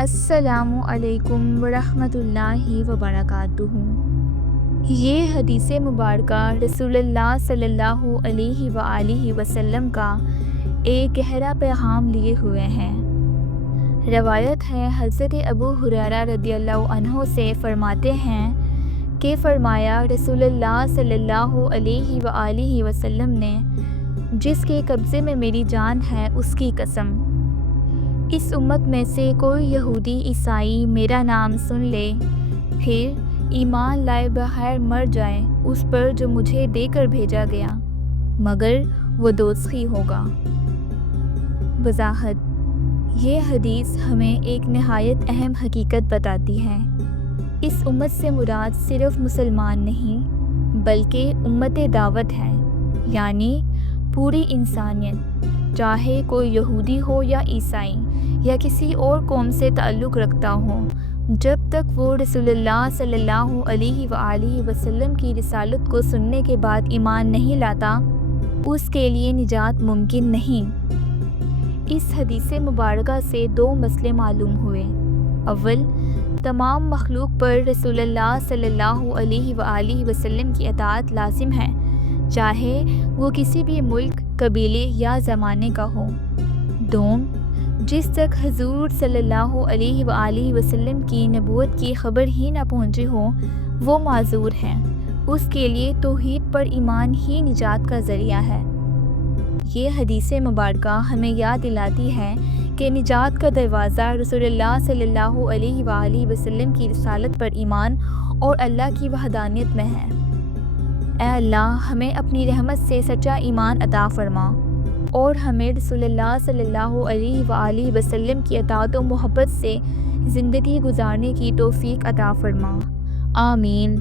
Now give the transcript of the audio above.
السلام علیکم ورحمۃ اللہ وبرکاتہ۔ یہ حدیث مبارکہ رسول اللہ صلی اللہ علیہ وآلہ وسلم کا ایک گہرا پیغام لیے ہوئے ہیں۔ روایت ہے حضرت ابو ہریرہ رضی اللہ عنہ سے، فرماتے ہیں کہ فرمایا رسول اللہ صلی اللہ علیہ وآلہ وسلم نے، جس کے قبضے میں میری جان ہے اس کی قسم، اس امت میں سے کوئی یہودی عیسائی میرا نام سن لے پھر ایمان لائے بغیر مر جائے اس پر جو مجھے دے کر بھیجا گیا، مگر وہ دوزخی ہوگا۔ وضاحت: یہ حدیث ہمیں ایک نہایت اہم حقیقت بتاتی ہے۔ اس امت سے مراد صرف مسلمان نہیں بلکہ امت دعوت ہے، یعنی پوری انسانیت، چاہے کوئی یہودی ہو یا عیسائی یا کسی اور قوم سے تعلق رکھتا ہو، جب تک وہ رسول اللہ صلی اللہ علیہ وآلہ وسلم کی رسالت کو سننے کے بعد ایمان نہیں لاتا، اس کے لیے نجات ممکن نہیں۔ اس حدیث مبارکہ سے دو مسئلے معلوم ہوئے۔ اول، تمام مخلوق پر رسول اللہ صلی اللہ علیہ وآلہ وسلم کی اطاعت لازم ہے، چاہے وہ کسی بھی ملک، قبیلے یا زمانے کا ہو۔ دوم، جس تک حضور صلی اللہ علیہ وآلہ وسلم کی نبوت کی خبر ہی نہ پہنچی ہو وہ معذور ہے، اس کے لیے توحید پر ایمان ہی نجات کا ذریعہ ہے۔ یہ حدیث مبارکہ ہمیں یاد دلاتی ہے کہ نجات کا دروازہ رسول اللہ صلی اللہ علیہ وآلہ وسلم کی رسالت پر ایمان اور اللہ کی وحدانیت میں ہے۔ اے اللہ، ہمیں اپنی رحمت سے سچا ایمان عطا فرما اور ہمیں رسول اللہ صلی اللہ علیہ وآلہ وسلم کی اطاعت و محبت سے زندگی گزارنے کی توفیق عطا فرما۔ آمین۔